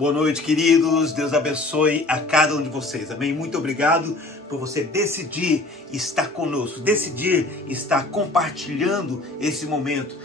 Boa noite, queridos. Deus abençoe a cada um de vocês. Amém? Muito obrigado por você decidir estar conosco, decidir estar compartilhando esse momento,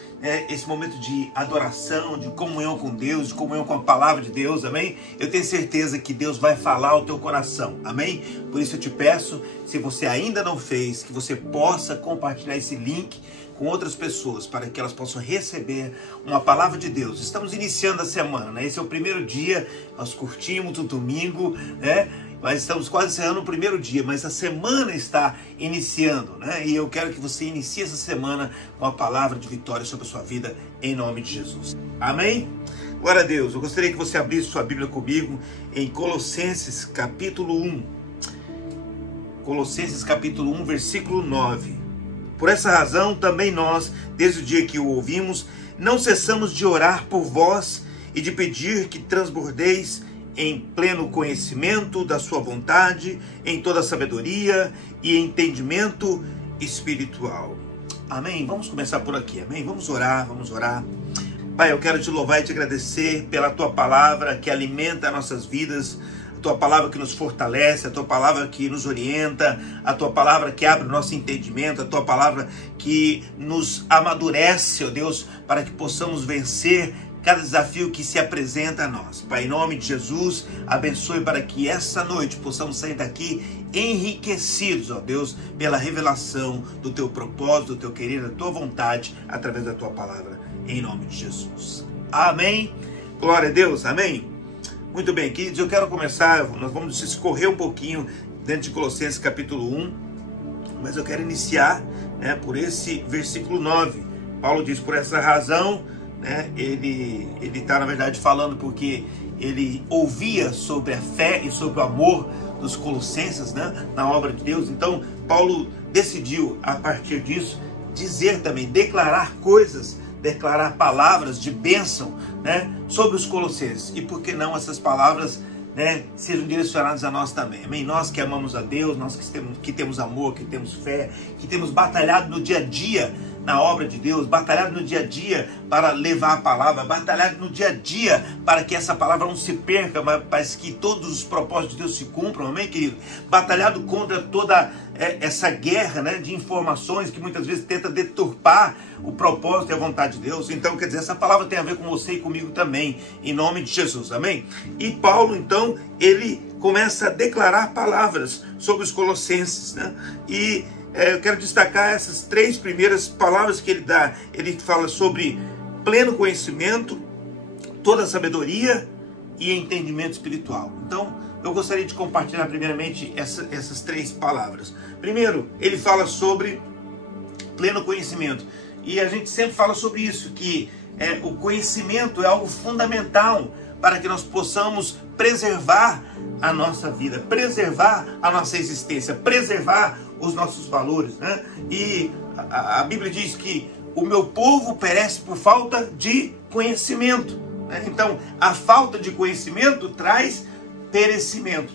esse momento de adoração, de comunhão com Deus, de comunhão com a palavra de Deus. Amém? Eu tenho certeza que Deus vai falar ao teu coração. Amém? Por isso eu te peço, se você ainda não fez, que você possa compartilhar esse link com outras pessoas, para que elas possam receber uma palavra de Deus. Estamos iniciando a semana, né? Esse é o primeiro dia, nós curtimos o domingo, né? Mas estamos quase encerrando o primeiro dia, mas a semana está iniciando, né? E eu quero que você inicie essa semana com a palavra de vitória sobre a sua vida, em nome de Jesus. Amém? Glória a Deus. Eu gostaria que você abrisse sua Bíblia comigo em Colossenses capítulo 1. Colossenses capítulo 1, versículo 9. Por essa razão, também nós, desde o dia que o ouvimos, não cessamos de orar por vós e de pedir que transbordeis em pleno conhecimento da sua vontade, em toda sabedoria e entendimento espiritual. Amém? Vamos começar por aqui, amém? Vamos orar, vamos orar. Pai, eu quero te louvar e te agradecer pela tua palavra que alimenta nossas vidas, a tua palavra que nos fortalece, a tua palavra que nos orienta, a tua palavra que abre o nosso entendimento, a tua palavra que nos amadurece, ó Deus, para que possamos vencer cada desafio que se apresenta a nós. Pai, em nome de Jesus, abençoe para que essa noite possamos sair daqui enriquecidos, ó Deus, pela revelação do teu propósito, do teu querer, da tua vontade, através da tua palavra, em nome de Jesus. Amém. Glória a Deus. Amém. Muito bem, queridos, eu quero começar, nós vamos escorrer um pouquinho dentro de Colossenses capítulo 1, mas eu quero iniciar, por esse versículo 9. Paulo diz, por essa razão, ele está, na verdade, falando porque ele ouvia sobre a fé e sobre o amor dos colossenses, na obra de Deus. Então, Paulo decidiu, a partir disso, dizer também, declarar coisas, declarar palavras de bênção, sobre os colossenses. E por que não essas palavras, sejam direcionadas a nós também? Amém? Nós que amamos a Deus, nós que temos amor, que temos fé, que temos batalhado no dia a dia na obra de Deus, batalhado no dia a dia para levar a palavra, batalhado no dia a dia para que essa palavra não se perca, mas que todos os propósitos de Deus se cumpram, amém, querido? Batalhado contra toda essa guerra, de informações que muitas vezes tenta deturpar o propósito e a vontade de Deus. Então, quer dizer, essa palavra tem a ver com você e comigo também, em nome de Jesus, amém? E Paulo, então, ele começa a declarar palavras sobre os colossenses, E eu quero destacar essas três primeiras palavras que ele dá. Ele fala sobre pleno conhecimento, toda sabedoria e entendimento espiritual. Então, eu gostaria de compartilhar primeiramente essas três palavras. Primeiro, ele fala sobre pleno conhecimento. E a gente sempre fala sobre isso, que o conhecimento é algo fundamental para que nós possamos preservar a nossa vida, preservar a nossa existência, preservar os nossos valores, E a Bíblia diz que o meu povo perece por falta de conhecimento, Então, a falta de conhecimento traz perecimento.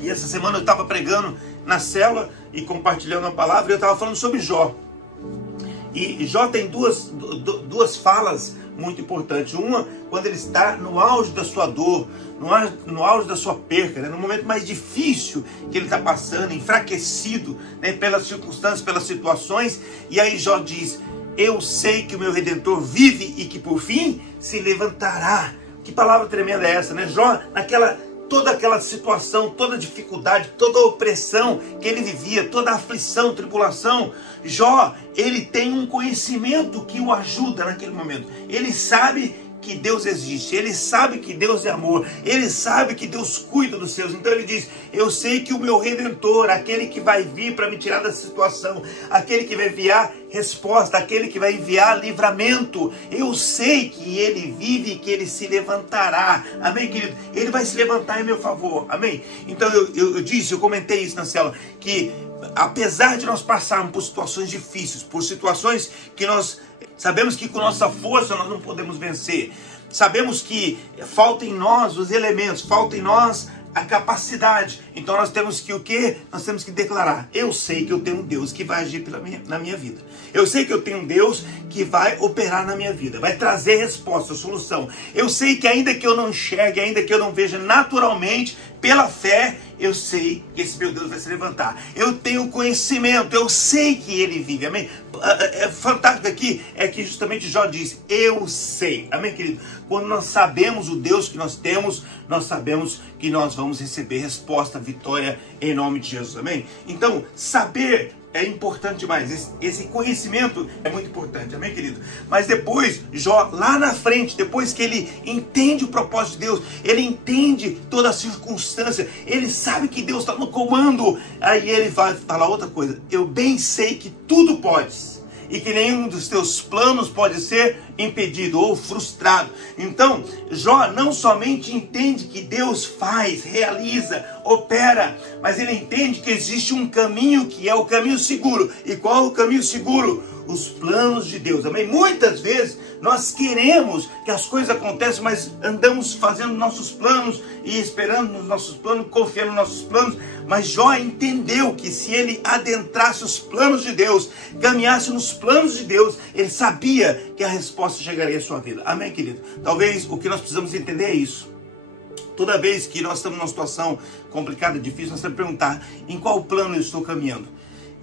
E essa semana eu estava pregando na célula e compartilhando a palavra, e eu estava falando sobre Jó. E Jó tem duas falas muito importantes. Uma, quando ele está no auge da sua dor, no auge da sua perca, no momento mais difícil que ele está passando, enfraquecido, pelas circunstâncias, pelas situações. E aí Jó diz, eu sei que o meu Redentor vive e que por fim se levantará. Que palavra tremenda é essa, Jó, toda aquela situação, toda dificuldade, toda a opressão que ele vivia, toda a aflição, tribulação, Jó, ele tem um conhecimento que o ajuda naquele momento. Ele sabe que Deus existe, ele sabe que Deus é amor, ele sabe que Deus cuida dos seus. Então ele diz, eu sei que o meu Redentor, aquele que vai vir para me tirar dessa situação, aquele que vai enviar resposta, aquele que vai enviar livramento, eu sei que ele vive e que ele se levantará, amém, querido? Ele vai se levantar em meu favor, amém? Então eu comentei isso na célula, que apesar de nós passarmos por situações difíceis, por situações que nós sabemos que com nossa força nós não podemos vencer, sabemos que falta em nós os elementos, falta em nós a capacidade. Então nós temos que o quê? Nós temos que declarar: eu sei que eu tenho um Deus que vai agir na minha vida. Eu sei que eu tenho um Deus que vai operar na minha vida, vai trazer resposta, solução. Eu sei que ainda que eu não enxergue, ainda que eu não veja naturalmente, pela fé, eu sei que esse meu Deus vai se levantar. Eu tenho conhecimento, eu sei que ele vive, amém? É fantástico aqui, é que justamente Jó diz: eu sei, amém, querido? Quando nós sabemos o Deus que nós temos, nós sabemos que nós vamos receber resposta, vitória, em nome de Jesus, amém? Então, saber é importante demais, esse conhecimento é muito importante, amém, querido? Mas depois, Jó, lá na frente, depois que ele entende o propósito de Deus, ele entende toda a circunstância, ele sabe que Deus está no comando, aí ele vai falar outra coisa: eu bem sei que tudo podes, e que nenhum dos teus planos pode ser impedido ou frustrado. Então, Jó não somente entende que Deus faz, realiza, opera, mas ele entende que existe um caminho que é o caminho seguro. E qual é o caminho seguro? Os planos de Deus, amém? Muitas vezes nós queremos que as coisas aconteçam, mas andamos fazendo nossos planos e esperando nos nossos planos, confiando nos nossos planos. Mas Jó entendeu que se ele adentrasse os planos de Deus, caminhasse nos planos de Deus, ele sabia que a resposta chegaria à sua vida. Amém, querido? Talvez o que nós precisamos entender é isso. Toda vez que nós estamos numa situação complicada, difícil, nós temos que perguntar: em qual plano eu estou caminhando?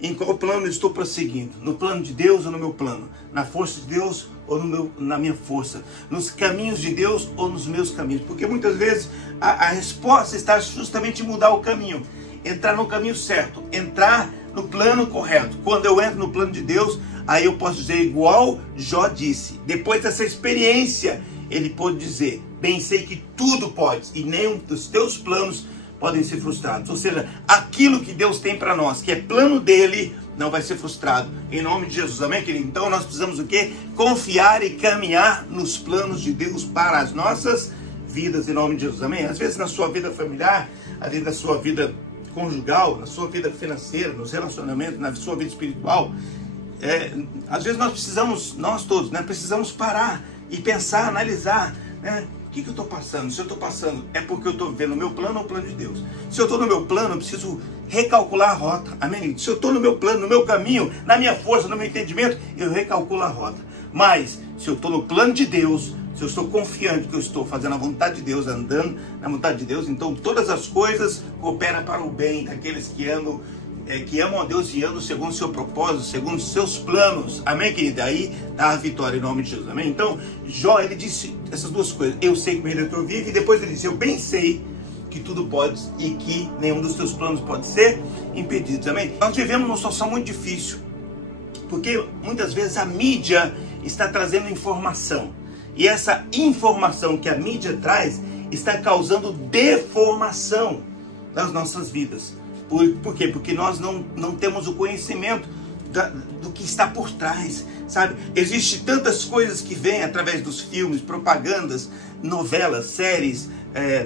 Em qual plano eu estou prosseguindo? No plano de Deus ou no meu plano? Na força de Deus ou na minha força? Nos caminhos de Deus ou nos meus caminhos? Porque muitas vezes a resposta está justamente em mudar o caminho. Entrar no caminho certo. Entrar no plano correto. Quando eu entro no plano de Deus, aí eu posso dizer igual Jó disse. Depois dessa experiência, ele pôde dizer: bem sei que tudo podes, e nenhum dos teus planos podem ser frustrados. Ou seja, aquilo que Deus tem para nós, que é plano dele, não vai ser frustrado. Em nome de Jesus, amém, querido? Então nós precisamos o quê? Confiar e caminhar nos planos de Deus para as nossas vidas, em nome de Jesus, amém? Às vezes na sua vida familiar, às vezes na sua vida conjugal, na sua vida financeira, nos relacionamentos, na sua vida espiritual, às vezes nós precisamos, nós todos, né, precisamos parar e pensar, analisar, né? O que eu estou passando? Se eu estou passando, é porque eu estou vivendo o meu plano ou o plano de Deus? Se eu estou no meu plano, eu preciso recalcular a rota. Amém? Se eu estou no meu plano, no meu caminho, na minha força, no meu entendimento, eu recalculo a rota. Mas, se eu estou no plano de Deus, se eu estou confiante que eu estou fazendo a vontade de Deus, andando na vontade de Deus, então todas as coisas cooperam para o bem daqueles que amam a Deus e andam segundo o seu propósito, segundo os seus planos. Amém, querida? Aí dá a vitória em nome de Jesus. Amém? Então, Jó, ele disse essas duas coisas: eu sei que o meu Redentor vive, e depois ele disse: eu bem sei que tudo pode e que nenhum dos teus planos pode ser impedido. Amém? Nós vivemos uma situação muito difícil, porque muitas vezes a mídia está trazendo informação, e essa informação que a mídia traz está causando deformação nas nossas vidas. Por quê? Porque nós não temos o conhecimento do que está por trás, sabe? Existem tantas coisas que vêm através dos filmes, propagandas, novelas, séries,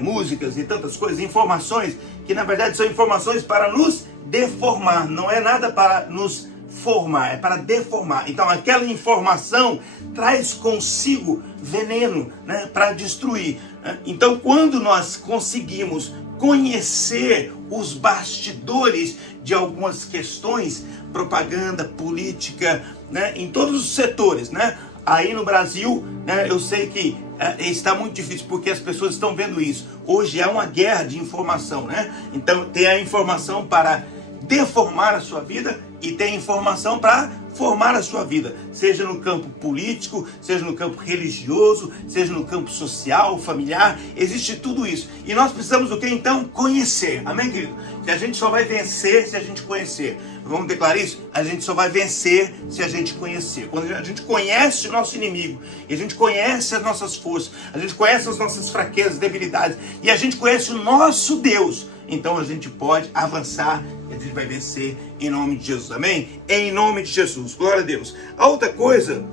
músicas e tantas coisas, informações que na verdade são informações para nos deformar, não é nada para nos formar, é para deformar. Então aquela informação traz consigo veneno, né, para destruir. Então quando nós conseguimos conhecer os bastidores de algumas questões, propaganda, política, né, em todos os setores, né? Aí no Brasil, né, eu sei que está muito difícil, porque as pessoas estão vendo isso. Hoje é uma guerra de informação, né? Então tem a informação para deformar a sua vida e tem informação para formar a sua vida, seja no campo político, seja no campo religioso, seja no campo social, familiar, existe tudo isso. E nós precisamos o que então? Conhecer. Amém, querido? Que a gente só vai vencer se a gente conhecer. Vamos declarar isso? A gente só vai vencer se a gente conhecer. Quando a gente conhece o nosso inimigo, e a gente conhece as nossas forças, a gente conhece as nossas fraquezas, debilidades, e a gente conhece o nosso Deus, então a gente pode avançar e a gente vai vencer em nome de Jesus. Amém? Em nome de Jesus. Glória a Deus. A outra coisa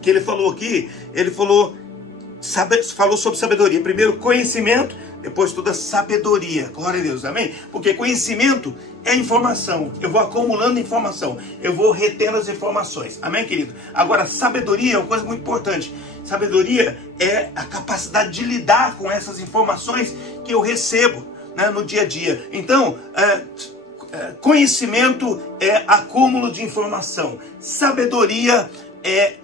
que ele falou aqui, ele falou sobre sabedoria. Primeiro conhecimento, depois toda sabedoria. Glória a Deus. Amém? Porque conhecimento é informação. Eu vou acumulando informação. Eu vou retendo as informações. Amém, querido? Agora, sabedoria é uma coisa muito importante. Sabedoria é a capacidade de lidar com essas informações que eu recebo. né, no dia a dia. Então, conhecimento é acúmulo de informação. Sabedoria é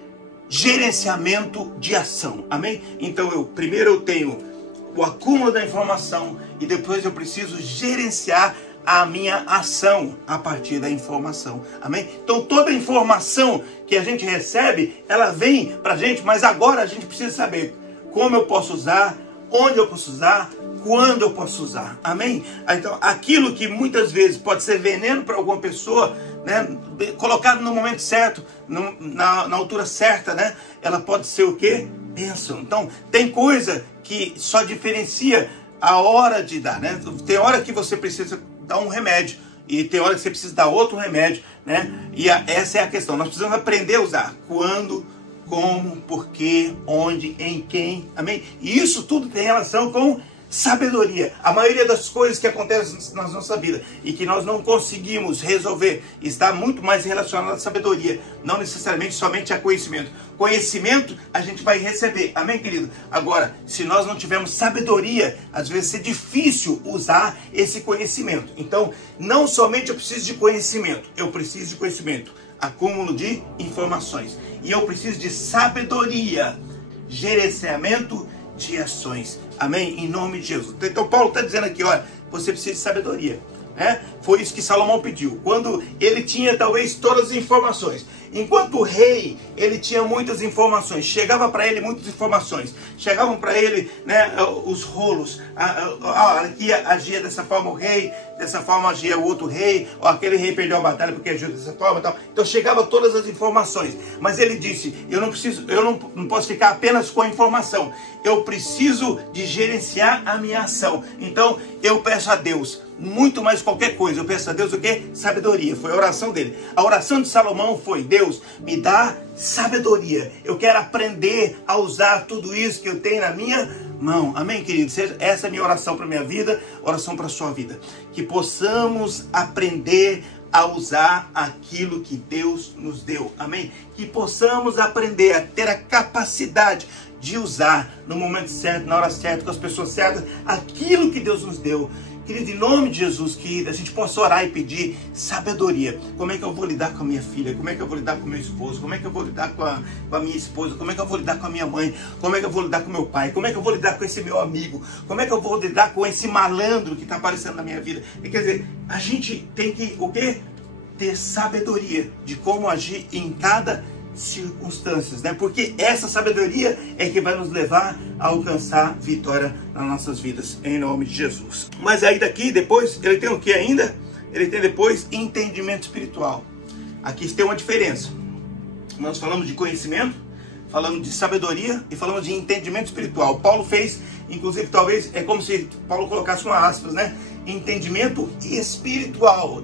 gerenciamento de ação. Amém? Então, primeiro eu tenho o acúmulo da informação e depois eu preciso gerenciar a minha ação a partir da informação. Amém? Então, toda informação que a gente recebe, ela vem pra gente, mas agora a gente precisa saber como eu posso usar, onde eu posso usar, quando eu posso usar. Amém? Então, aquilo que muitas vezes pode ser veneno para alguma pessoa, né, colocado no momento certo, na altura certa, né, ela pode ser o quê? Bênção. Então, tem coisa que só diferencia a hora de dar, né? Tem hora que você precisa dar um remédio e tem hora que você precisa dar outro remédio, né? E essa é a questão. Nós precisamos aprender a usar. Quando, como, porquê, onde, em quem. Amém? E isso tudo tem relação com sabedoria. A maioria das coisas que acontecem na nossa vida e que nós não conseguimos resolver está muito mais relacionado à sabedoria, não necessariamente somente a conhecimento. Conhecimento a gente vai receber, amém, querido? Agora, se nós não tivermos sabedoria, às vezes é difícil usar esse conhecimento. Então, não somente eu preciso de conhecimento, eu preciso de conhecimento, acúmulo de informações, e eu preciso de sabedoria, gerenciamento de ações. Amém? Em nome de Jesus. Então Paulo está dizendo aqui, olha, você precisa de sabedoria, né? Foi isso que Salomão pediu. Quando ele tinha talvez todas as informações. Enquanto o rei, ele tinha muitas informações. Chegava para ele muitas informações. Chegavam para ele, né, os rolos. Aqui agia dessa forma o rei, dessa forma agia o outro rei. Ou aquele rei perdeu a batalha porque agiu dessa forma, tal. Então chegava todas as informações. Mas ele disse, eu não posso ficar apenas com a informação. Eu preciso de gerenciar a minha ação. Então eu peço a Deus, muito mais qualquer coisa, eu peço a Deus o quê? Sabedoria. Foi a oração dele. A oração de Salomão foi, Deus, me dá sabedoria. Eu quero aprender a usar tudo isso que eu tenho na minha mão. Amém, querido? Essa é a minha oração para a minha vida, oração para a sua vida. Que possamos aprender a usar aquilo que Deus nos deu. Amém? Que possamos aprender a ter a capacidade de usar no momento certo, na hora certa, com as pessoas certas, aquilo que Deus nos deu. Querido, em nome de Jesus, que a gente possa orar e pedir sabedoria. Como é que eu vou lidar com a minha filha? Como é que eu vou lidar com o meu esposo? Como é que eu vou lidar com a minha esposa? Como é que eu vou lidar com a minha mãe? Como é que eu vou lidar com meu pai? Como é que eu vou lidar com esse meu amigo? Como é que eu vou lidar com esse malandro que está aparecendo na minha vida? Quer dizer, a gente tem que, o quê? Ter sabedoria de como agir em cada circunstâncias, né? Porque essa sabedoria é que vai nos levar a alcançar vitória nas nossas vidas, em nome de Jesus. Mas aí daqui, depois, ele tem o que ainda? Ele tem depois entendimento espiritual. Aqui tem uma diferença. Nós falamos de conhecimento, falamos de sabedoria e falamos de entendimento espiritual. Paulo fez, inclusive, talvez, é como se Paulo colocasse uma aspas, né? Entendimento espiritual,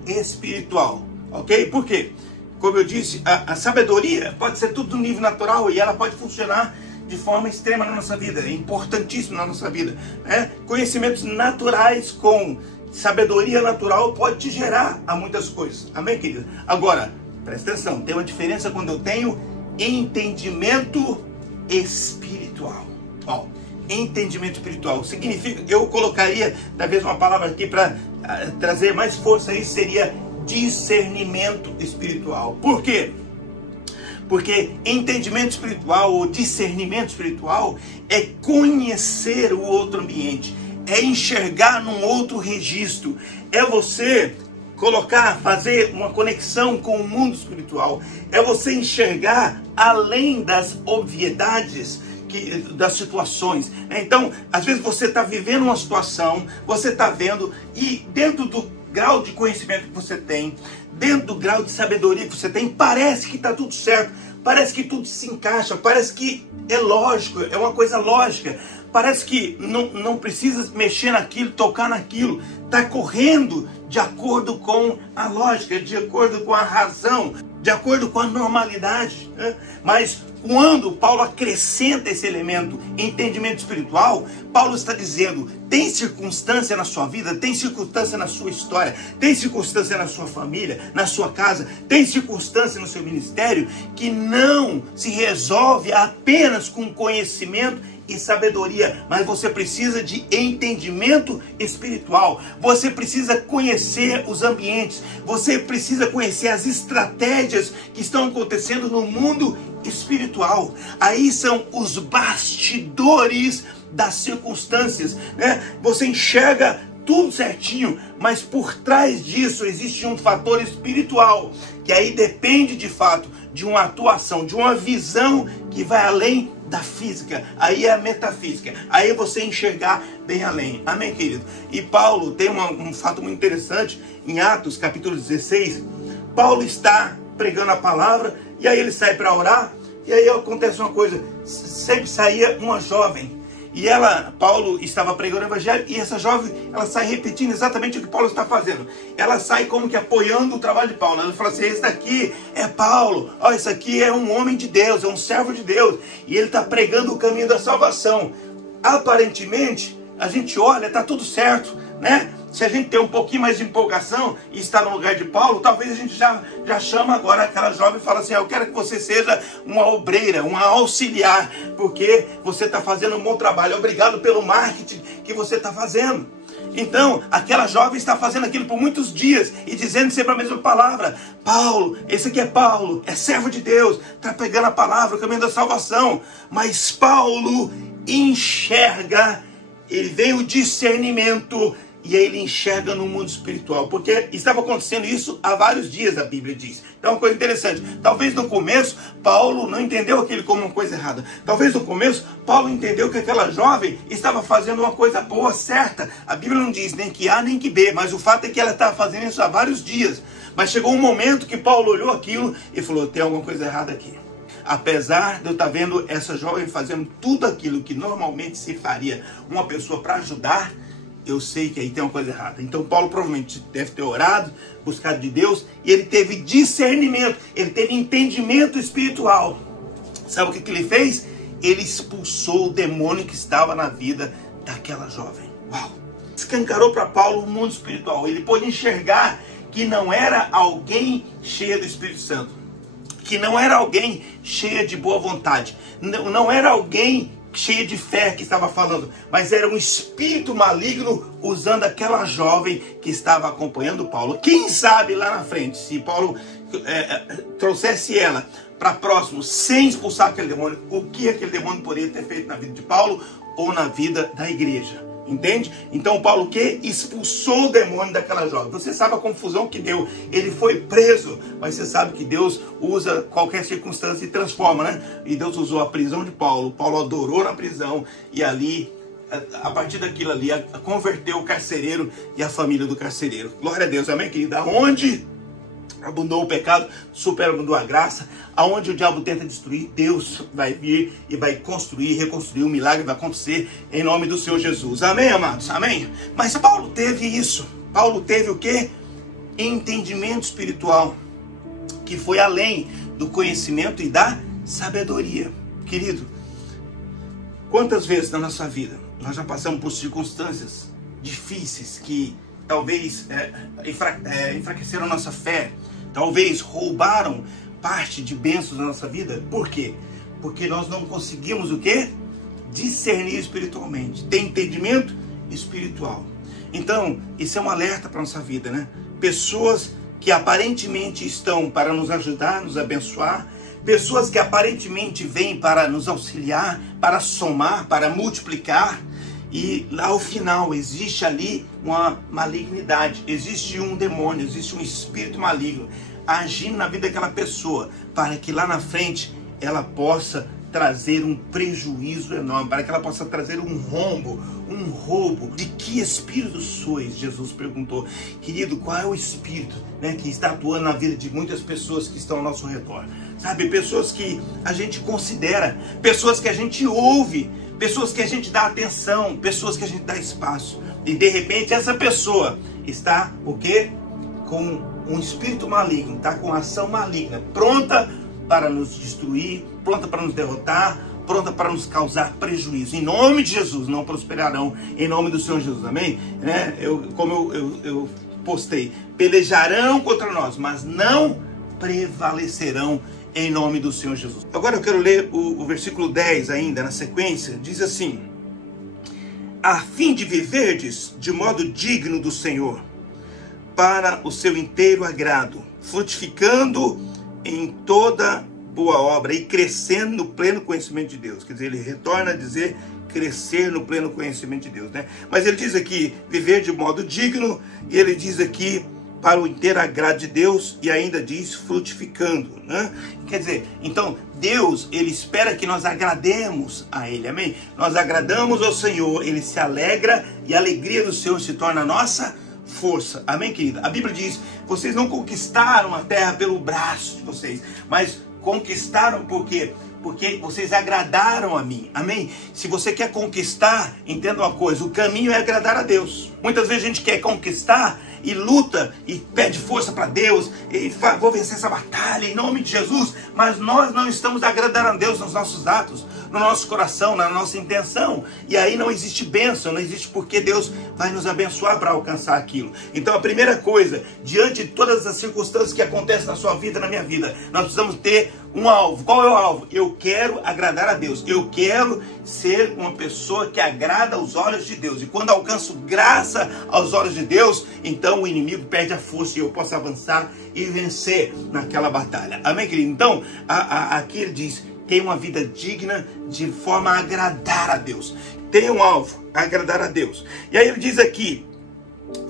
ok? Por quê? Como eu disse, a sabedoria pode ser tudo no nível natural e ela pode funcionar de forma extrema na nossa vida, é importantíssimo na nossa vida, né? Conhecimentos naturais com sabedoria natural pode te gerar a muitas coisas, amém, querido? Agora, presta atenção, tem uma diferença quando eu tenho entendimento espiritual. Ó, entendimento espiritual significa, eu colocaria talvez uma palavra aqui para trazer mais força aí, seria discernimento espiritual. Por quê? Porque entendimento espiritual ou discernimento espiritual é conhecer o outro ambiente, é enxergar num outro registro, é você fazer uma conexão com o mundo espiritual, é você enxergar além das obviedades das situações. Então, às vezes você está vivendo uma situação, você está vendo, e dentro do grau de conhecimento que você tem, dentro do grau de sabedoria que você tem, parece que está tudo certo, parece que tudo se encaixa, parece que é lógico, é uma coisa lógica, parece que não precisa mexer naquilo, tocar naquilo, está correndo de acordo com a lógica, de acordo com a razão, de acordo com a normalidade, né? Mas quando Paulo acrescenta esse elemento, entendimento espiritual, Paulo está dizendo, tem circunstância na sua vida, tem circunstância na sua história, tem circunstância na sua família, na sua casa, tem circunstância no seu ministério, que não se resolve apenas com conhecimento e sabedoria, mas você precisa de entendimento espiritual. Você precisa conhecer os ambientes, você precisa conhecer as estratégias que estão acontecendo no mundo espiritual. Aí são os bastidores das circunstâncias, né? Você enxerga tudo certinho, mas por trás disso existe um fator espiritual, que aí depende de fato de uma atuação, de uma visão que vai além da física. Aí é a metafísica, aí é você enxergar bem além. Amém, querido? E Paulo tem um fato muito interessante em Atos capítulo 16. Paulo está pregando a palavra e aí ele sai para orar, e aí acontece uma coisa, sempre saía uma jovem. E Paulo estava pregando o evangelho, e essa jovem, ela sai repetindo exatamente o que Paulo está fazendo. Ela sai como que apoiando o trabalho de Paulo. Ela fala assim: esse daqui é Paulo, esse aqui é um homem de Deus, é um servo de Deus, e ele está pregando o caminho da salvação. Aparentemente, a gente olha, está tudo certo, né? Se a gente tem um pouquinho mais de empolgação e está no lugar de Paulo, talvez a gente já chama agora aquela jovem e fala assim: eu quero que você seja uma obreira, uma auxiliar, porque você está fazendo um bom trabalho. Obrigado pelo marketing que você está fazendo. Então, aquela jovem está fazendo aquilo por muitos dias e dizendo sempre a mesma palavra. Paulo, esse aqui é Paulo, é servo de Deus, está pegando a palavra, o caminho da salvação. Mas Paulo enxerga, ele vem o discernimento, e aí ele enxerga no mundo espiritual, porque estava acontecendo isso há vários dias, a Bíblia diz. Então é uma coisa interessante. Talvez no começo Paulo não entendeu aquilo como uma coisa errada. Talvez no começo Paulo entendeu que aquela jovem estava fazendo uma coisa boa, certa. A Bíblia não diz nem que A nem que B, mas o fato é que ela estava fazendo isso há vários dias. Mas chegou um momento que Paulo olhou aquilo e falou: tem alguma coisa errada aqui. Apesar de eu estar vendo essa jovem fazendo tudo aquilo que normalmente se faria uma pessoa para ajudar, eu sei que aí tem uma coisa errada. Então Paulo provavelmente deve ter orado, buscado de Deus, e ele teve discernimento, ele teve entendimento espiritual. Sabe o que ele fez? Ele expulsou o demônio que estava na vida daquela jovem. Uau! Escancarou para Paulo o mundo espiritual. Ele pôde enxergar que não era alguém cheio do Espírito Santo, que não era alguém cheia de boa vontade, não era alguém cheia de fé que estava falando, mas era um espírito maligno usando aquela jovem que estava acompanhando Paulo. Quem sabe lá na frente, se Paulo trouxesse ela para próximo sem expulsar aquele demônio, o que aquele demônio poderia ter feito na vida de Paulo ou na vida da igreja? Entende? Então Paulo que expulsou o demônio daquela jovem. Você sabe a confusão que deu. Ele foi preso, mas você sabe que Deus usa qualquer circunstância e transforma, né? E Deus usou a prisão de Paulo. Paulo adorou na prisão e ali, a partir daquilo ali, converteu o carcereiro e a família do carcereiro. Glória a Deus, amém, querida? Onde abundou o pecado, superabundou a graça. Aonde o diabo tenta destruir, Deus vai vir e vai construir, reconstruir. O milagre vai acontecer em nome do Senhor Jesus. Amém, amados? Amém? Mas Paulo teve isso. Paulo teve o quê? Entendimento espiritual, que foi além do conhecimento e da sabedoria. Querido, quantas vezes na nossa vida nós já passamos por circunstâncias difíceis que talvez enfraqueceram a nossa fé, talvez roubaram parte de bênçãos na nossa vida. Por quê? Porque nós não conseguimos o quê? Discernir espiritualmente, ter entendimento espiritual. Então, isso é um alerta para a nossa vida, né? Pessoas que aparentemente estão para nos ajudar, nos abençoar, pessoas que aparentemente vêm para nos auxiliar, para somar, para multiplicar, e lá ao final existe ali uma malignidade, existe um demônio, existe um espírito maligno agindo na vida daquela pessoa, para que lá na frente ela possa trazer um prejuízo enorme, para que ela possa trazer um rombo, um roubo. De que espírito sois? Jesus perguntou. Querido, qual é o espírito, né, que está atuando na vida de muitas pessoas que estão ao nosso redor? Sabe, pessoas que a gente considera, pessoas que a gente ouve, pessoas que a gente dá atenção, pessoas que a gente dá espaço. E de repente essa pessoa está o quê? Com um espírito maligno, está com ação maligna, pronta para nos destruir, pronta para nos derrotar, pronta para nos causar prejuízo. Em nome de Jesus, não prosperarão, em nome do Senhor Jesus, amém? Né? Como eu postei, pelejarão contra nós, mas não prevalecerão em nome do Senhor Jesus. Agora eu quero ler o versículo 10 ainda, na sequência. Diz assim: a fim de viverdes de modo digno do Senhor, para o seu inteiro agrado, frutificando em toda boa obra e crescendo no pleno conhecimento de Deus. Quer dizer, ele retorna a dizer crescer no pleno conhecimento de Deus, né? Mas ele diz aqui viver de modo digno, e ele diz aqui para o inteiro agrado de Deus, e ainda diz frutificando, né? Quer dizer, então Deus, ele espera que nós agrademos a ele, amém? Nós agradamos ao Senhor, ele se alegra, e a alegria do Senhor se torna a nossa força, amém, querida? A Bíblia diz: vocês não conquistaram a terra pelo braço de vocês, mas conquistaram por quê? Porque vocês agradaram a mim, amém? Se você quer conquistar, entenda uma coisa: o caminho é agradar a Deus. Muitas vezes a gente quer conquistar e luta e pede força para Deus e fala, vou vencer essa batalha em nome de Jesus, mas nós não estamos agradando a Deus nos nossos atos, no nosso coração, na nossa intenção, e aí não existe bênção, não existe porque Deus vai nos abençoar para alcançar aquilo. Então a primeira coisa, diante de todas as circunstâncias que acontecem na sua vida, na minha vida, nós precisamos ter um alvo. Qual é o alvo? Eu quero agradar a Deus, eu quero ser uma pessoa que agrada aos olhos de Deus, e quando alcanço graça aos olhos de Deus, então o inimigo perde a força e eu posso avançar e vencer naquela batalha, amém, querido? Então aqui ele diz: tem uma vida digna de forma a agradar a Deus. Tem um alvo, agradar a Deus. E aí ele diz aqui,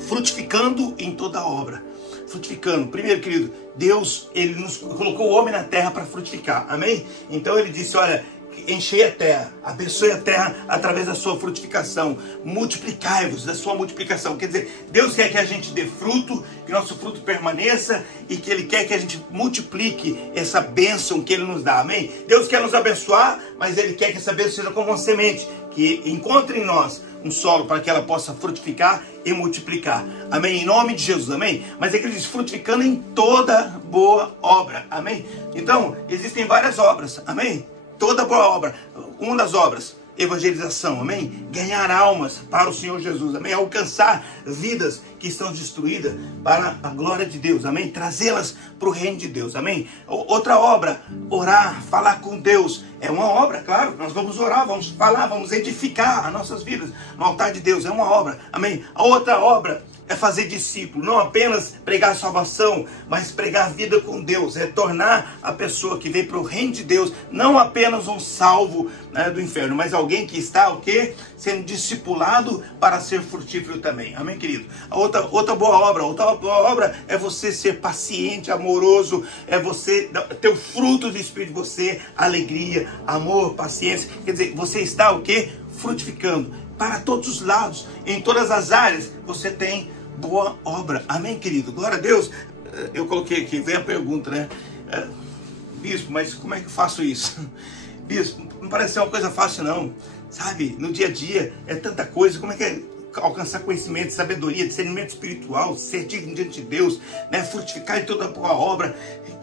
frutificando em toda obra. Frutificando. Primeiro, querido, Deus, ele nos colocou o homem na terra para frutificar. Amém? Então ele disse, olha, enchei a terra, abençoe a terra através da sua frutificação, multiplicai-vos da sua multiplicação. Quer dizer, Deus quer que a gente dê fruto, que nosso fruto permaneça, e que Ele quer que a gente multiplique essa bênção que Ele nos dá, amém? Deus quer nos abençoar, mas Ele quer que essa bênção seja como uma semente, que encontre em nós um solo para que ela possa frutificar e multiplicar, amém? Em nome de Jesus, amém? Mas é que Ele diz, frutificando em toda boa obra, amém? Então, existem várias obras, amém? Toda boa obra, uma das obras, evangelização, amém? Ganhar almas para o Senhor Jesus, amém? Alcançar vidas que estão destruídas para a glória de Deus, amém? Trazê-las para o reino de Deus, amém? Outra obra, orar, falar com Deus, é uma obra, claro, nós vamos orar, vamos falar, vamos edificar as nossas vidas no altar de Deus, é uma obra, amém? A outra obra é fazer discípulo, não apenas pregar salvação, mas pregar vida com Deus, é tornar a pessoa que veio para o reino de Deus, não apenas um salvo, né, do inferno, mas alguém que está, o quê? Sendo discipulado para ser frutífero também, amém, querido? A outra boa obra é você ser paciente, amoroso, é você ter o fruto do Espírito de você, alegria, amor, paciência, quer dizer, você está, o quê? Frutificando. Para todos os lados, em todas as áreas, você tem boa obra. Amém, querido? Glória a Deus. Eu coloquei aqui, vem a pergunta, né? Bispo, mas como é que eu faço isso? Bispo, não parece ser uma coisa fácil, não. Sabe, no dia a dia é tanta coisa. Como é que é alcançar conhecimento, sabedoria, discernimento espiritual, ser digno diante de Deus, né? Frutificar em toda boa obra.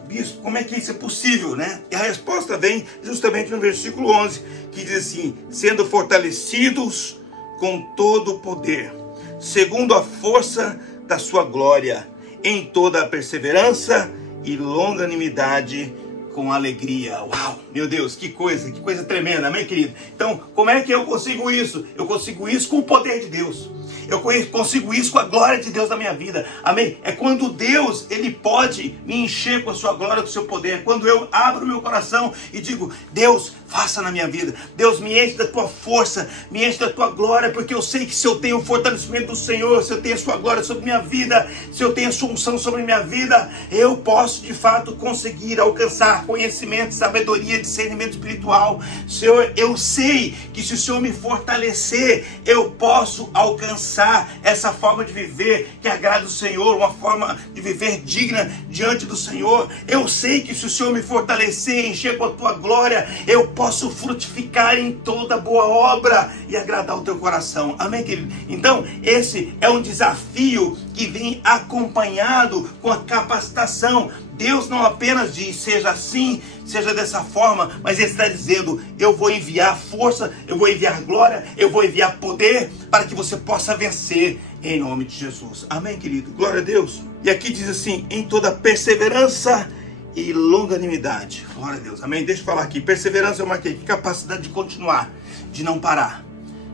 Bispo, como é que isso é possível, né? E a resposta vem justamente no versículo 11, que diz assim, sendo fortalecidos com todo o poder, segundo a força da sua glória, em toda a perseverança e longanimidade com alegria. Uau, meu Deus, que coisa tremenda, amém, querido? Então, como é que eu consigo isso? Eu consigo isso com o poder de Deus. Eu consigo isso com a glória de Deus na minha vida, amém? É quando Deus, Ele pode me encher com a sua glória, com o seu poder. É quando eu abro meu coração e digo, Deus, faça na minha vida. Deus, me enche da tua força, me enche da tua glória, porque eu sei que se eu tenho o fortalecimento do Senhor, se eu tenho a sua glória sobre minha vida, se eu tenho a sua unção sobre minha vida, eu posso de fato conseguir alcançar conhecimento, sabedoria, discernimento espiritual. Senhor, eu sei que se o Senhor me fortalecer, eu posso alcançar essa forma de viver que agrada o Senhor, uma forma de viver digna diante do Senhor. Eu sei que se o Senhor me fortalecer, encher com a tua glória, eu posso frutificar em toda boa obra e agradar o teu coração, amém, querido? Então esse é um desafio que vem acompanhado com a capacitação. Deus não apenas diz, seja assim, seja dessa forma, mas Ele está dizendo, eu vou enviar força, eu vou enviar glória, eu vou enviar poder, para que você possa vencer em nome de Jesus. Amém, querido? Glória a Deus. E aqui diz assim, em toda perseverança e longanimidade. Glória a Deus. Amém? Deixa eu falar aqui. Perseverança eu marquei. Capacidade de continuar, de não parar,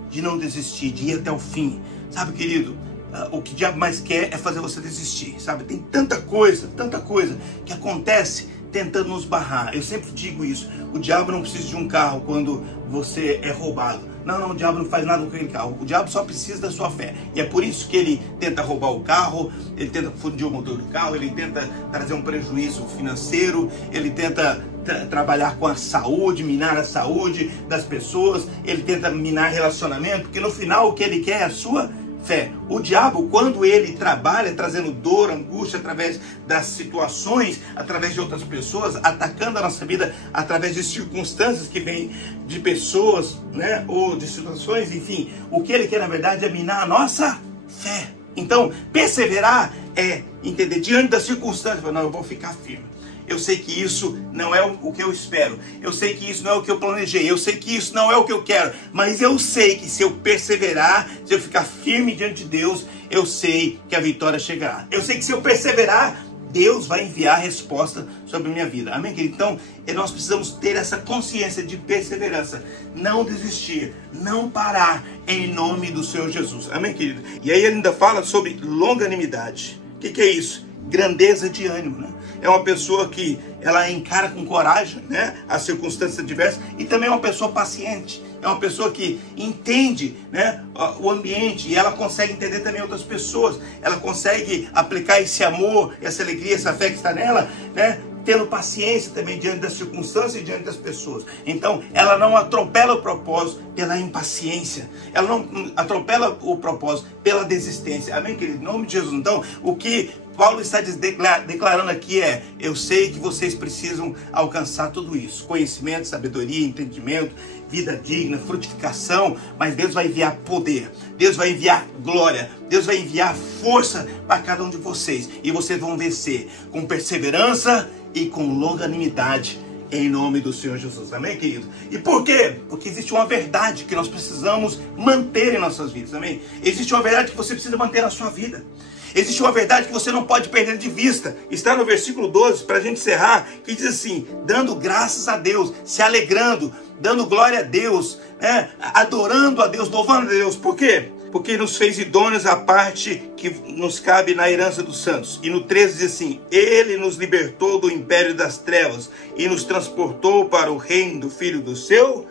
de não desistir, de ir até o fim. Sabe, querido, o que o diabo mais quer é fazer você desistir. Sabe, tem tanta coisa que acontece tentando nos barrar. Eu sempre digo isso. O diabo não precisa de um carro quando você é roubado. Não, o diabo não faz nada com aquele carro. O diabo só precisa da sua fé. E é por isso que ele tenta roubar o carro, ele tenta fundir o motor do carro, ele tenta trazer um prejuízo financeiro, ele tenta trabalhar com a saúde, minar a saúde das pessoas, ele tenta minar relacionamento, porque no final o que ele quer é a sua fé. O diabo, quando ele trabalha trazendo dor, angústia, através das situações, através de outras pessoas, atacando a nossa vida, através de circunstâncias que vêm de pessoas, né, ou de situações, enfim, o que ele quer na verdade é minar a nossa fé. Então, perseverar é entender diante das circunstâncias, não, eu vou ficar firme. Eu sei que isso não é o que eu espero. Eu sei que isso não é o que eu planejei. Eu sei que isso não é o que eu quero. Mas eu sei que se eu perseverar, se eu ficar firme diante de Deus, eu sei que a vitória chegará. Eu sei que se eu perseverar, Deus vai enviar a resposta sobre a minha vida. Amém, querido? Então, nós precisamos ter essa consciência de perseverança. Não desistir, não parar, em nome do Senhor Jesus. Amém, querido? E aí ele ainda fala sobre longanimidade. O que é isso? Grandeza de ânimo, né? É uma pessoa que ela encara com coragem, né, as circunstâncias adversas, e também é uma pessoa paciente, é uma pessoa que entende, né, o ambiente, e ela consegue entender também outras pessoas, ela consegue aplicar esse amor, essa alegria, essa fé que está nela, né, tendo paciência também diante das circunstâncias e diante das pessoas. Então, ela não atropela o propósito pela impaciência. Ela não atropela o propósito pela desistência. Amém, querido? Em nome de Jesus. Então, o que Paulo está declarando aqui é: eu sei que vocês precisam alcançar tudo isso. Conhecimento, sabedoria, entendimento, vida digna, frutificação. Mas Deus vai enviar poder. Deus vai enviar glória. Deus vai enviar força para cada um de vocês. E vocês vão vencer com perseverança e com longanimidade, em nome do Senhor Jesus. Amém, querido? E por quê? Porque existe uma verdade que nós precisamos manter em nossas vidas. Amém? Existe uma verdade que você precisa manter na sua vida. Existe uma verdade que você não pode perder de vista. Está no versículo 12, para a gente encerrar, que diz assim: dando graças a Deus, se alegrando, dando glória a Deus, né? Adorando a Deus, louvando a Deus. Por quê? Porque nos fez idôneos a parte que nos cabe na herança dos santos. E no 13 diz assim: Ele nos libertou do império das trevas e nos transportou para o reino do Filho do seu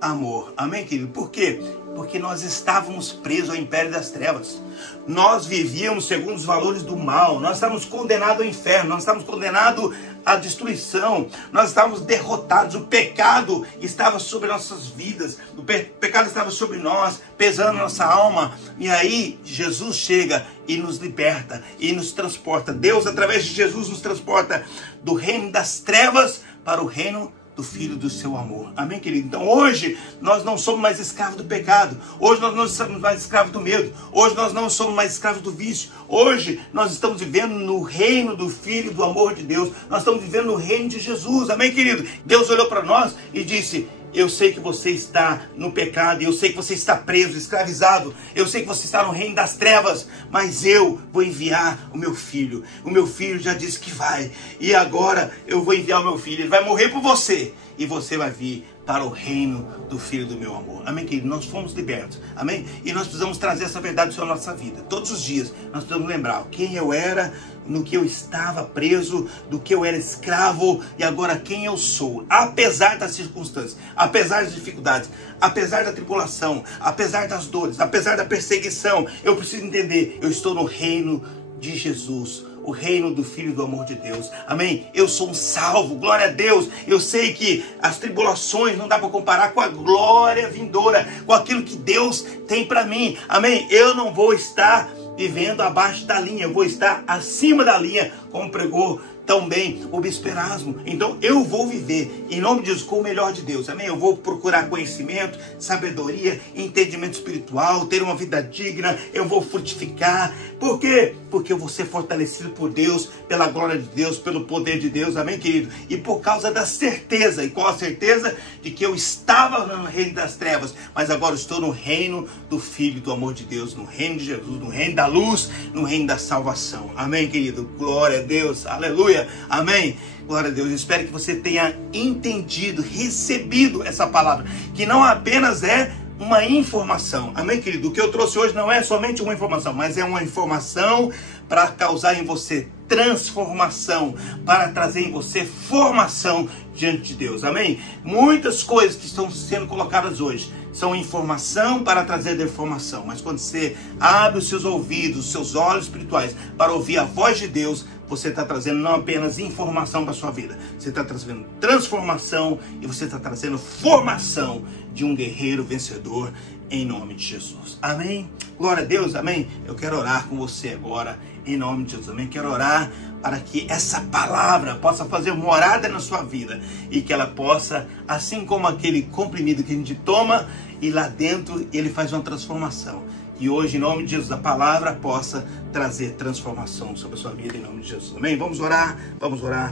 amor. Amém, querido? Por quê? Porque nós estávamos presos ao império das trevas. Nós vivíamos segundo os valores do mal. Nós estávamos condenados ao inferno. Nós estávamos condenados à destruição. Nós estávamos derrotados. O pecado estava sobre nossas vidas. O pecado estava sobre nós, pesando nossa alma. E aí Jesus chega e nos liberta e nos transporta. Deus, através de Jesus, nos transporta do reino das trevas para o reino do Filho do seu amor. Amém, querido? Então hoje nós não somos mais escravos do pecado. Hoje nós não somos mais escravos do medo. Hoje nós não somos mais escravos do vício. Hoje nós estamos vivendo no reino do Filho do amor de Deus. Nós estamos vivendo no reino de Jesus. Amém, querido? Deus olhou para nós e disse: eu sei que você está no pecado, eu sei que você está preso, escravizado, eu sei que você está no reino das trevas, mas eu vou enviar o meu filho. O meu filho já disse que vai, e agora eu vou enviar o meu filho. Ele vai morrer por você, e você vai vir para o reino do Filho do meu amor. Amém, querido? Nós fomos libertos. Amém? E nós precisamos trazer essa verdade sobre a nossa vida. Todos os dias nós precisamos lembrar quem eu era, no que eu estava preso, do que eu era escravo, e agora quem eu sou. Apesar das circunstâncias, apesar das dificuldades, apesar da tribulação, apesar das dores, apesar da perseguição, eu preciso entender: eu estou no reino de Jesus, o reino do Filho do amor de Deus. Amém? Eu sou um salvo, glória a Deus. Eu sei que as tribulações não dá para comparar com a glória vindoura, com aquilo que Deus tem para mim. Amém? Eu não vou estar vivendo abaixo da linha, eu vou estar acima da linha, como pregou também o Bispo Erasmo. Então eu vou viver, em nome de Jesus, com o melhor de Deus. Amém? Eu vou procurar conhecimento, sabedoria, entendimento espiritual, ter uma vida digna. Eu vou frutificar. Por quê? Porque eu vou ser fortalecido por Deus, pela glória de Deus, pelo poder de Deus. Amém, querido? E por causa da certeza. E qual a certeza? De que eu estava no reino das trevas, mas agora estou no reino do Filho do amor de Deus, no reino de Jesus, no reino da luz, no reino da salvação. Amém, querido? Glória a Deus. Aleluia. aleluia, amém. Glória a Deus, eu espero que você tenha entendido, recebido essa palavra, que não apenas é uma informação, amém, querido? O que eu trouxe hoje não é somente uma informação, mas é uma informação para causar em você transformação, para trazer em você formação diante de Deus, amém? Muitas coisas que estão sendo colocadas hoje são informação para trazer deformação, mas quando você abre os seus ouvidos, os seus olhos espirituais para ouvir a voz de Deus, você está trazendo não apenas informação para a sua vida, você está trazendo transformação e você está trazendo formação de um guerreiro vencedor em nome de Jesus, amém? Glória a Deus, amém? Eu quero orar com você agora em nome de Jesus, amém? Quero orar para que essa palavra possa fazer morada na sua vida e que ela possa, assim como aquele comprimido que a gente toma e lá dentro ele faz uma transformação. E hoje, em nome de Jesus, a palavra possa trazer transformação sobre a sua vida, em nome de Jesus, amém? Vamos orar,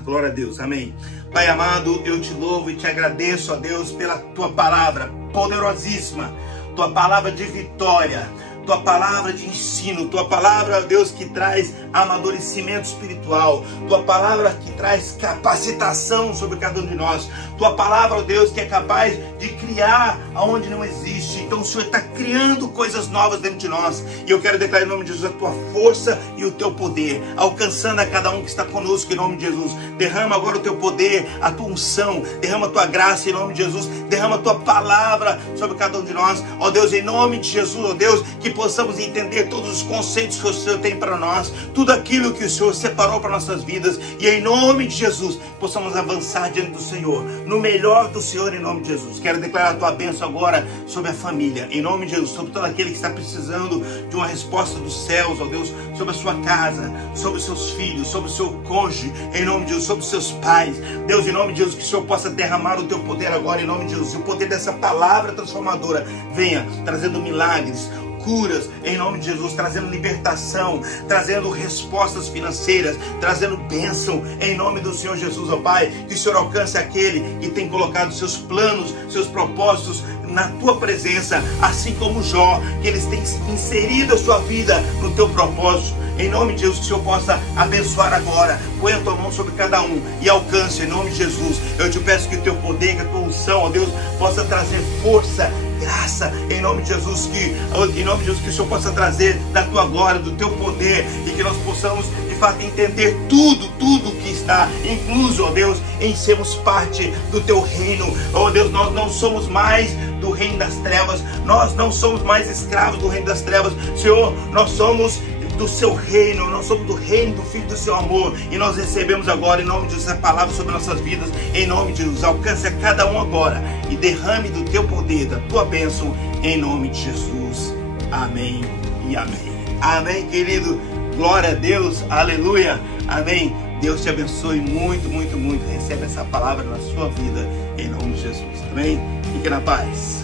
glória a Deus, amém? Pai amado, eu te louvo e te agradeço, ó Deus, pela tua palavra poderosíssima, tua palavra de vitória, tua palavra de ensino, tua palavra, ó Deus, que traz amadurecimento espiritual, tua palavra que traz capacitação sobre cada um de nós, tua palavra, ó Deus, que é capaz de criar aonde não existe. Então o Senhor está criando coisas novas dentro de nós, e eu quero declarar em nome de Jesus a tua força e o teu poder, alcançando a cada um que está conosco em nome de Jesus. Derrama agora o teu poder, a tua unção, derrama a tua graça em nome de Jesus, derrama a tua palavra sobre cada um de nós, ó Deus, em nome de Jesus, ó Deus, que possamos entender todos os conceitos que o Senhor tem para nós, tudo aquilo que o Senhor separou para nossas vidas, e em nome de Jesus possamos avançar diante do Senhor, no melhor do Senhor, em nome de Jesus. Quero declarar a tua bênção agora sobre a família, em nome de Jesus, sobre todo aquele que está precisando de uma resposta dos céus, ó Deus, sobre a sua casa, sobre os seus filhos, sobre o seu cônjuge, em nome de Jesus, sobre os seus pais, Deus, em nome de Jesus, que o Senhor possa derramar o teu poder agora, em nome de Jesus, e o poder dessa palavra transformadora venha trazendo milagres, curas, em nome de Jesus, trazendo libertação, trazendo respostas financeiras, trazendo bênção, em nome do Senhor Jesus, ó Pai, que o Senhor alcance aquele que tem colocado seus planos, seus propósitos na tua presença, assim como Jó, que eles têm inserido a sua vida no teu propósito, em nome de Jesus, que o Senhor possa abençoar agora, põe a tua mão sobre cada um e alcance, em nome de Jesus. Eu te peço que o teu poder, que a tua unção, ó Deus, possa trazer força, graça, em nome de Jesus, que o Senhor possa trazer da tua glória, do teu poder, e que nós possamos de fato entender tudo que está incluso, ó Deus, em sermos parte do teu reino, ó Deus. Nós não somos mais do reino das trevas, nós não somos mais escravos do reino das trevas, Senhor, nós somos do seu reino, nós somos do reino do Filho do seu amor, e nós recebemos agora, em nome de Jesus, a palavra sobre nossas vidas, em nome de Jesus. Alcance a cada um agora e derrame do teu poder, da tua bênção, em nome de Jesus, amém e amém. Amém, querido, glória a Deus, aleluia, amém. Deus te abençoe muito, muito, muito. Recebe essa palavra na sua vida, em nome de Jesus, amém. Fique na paz.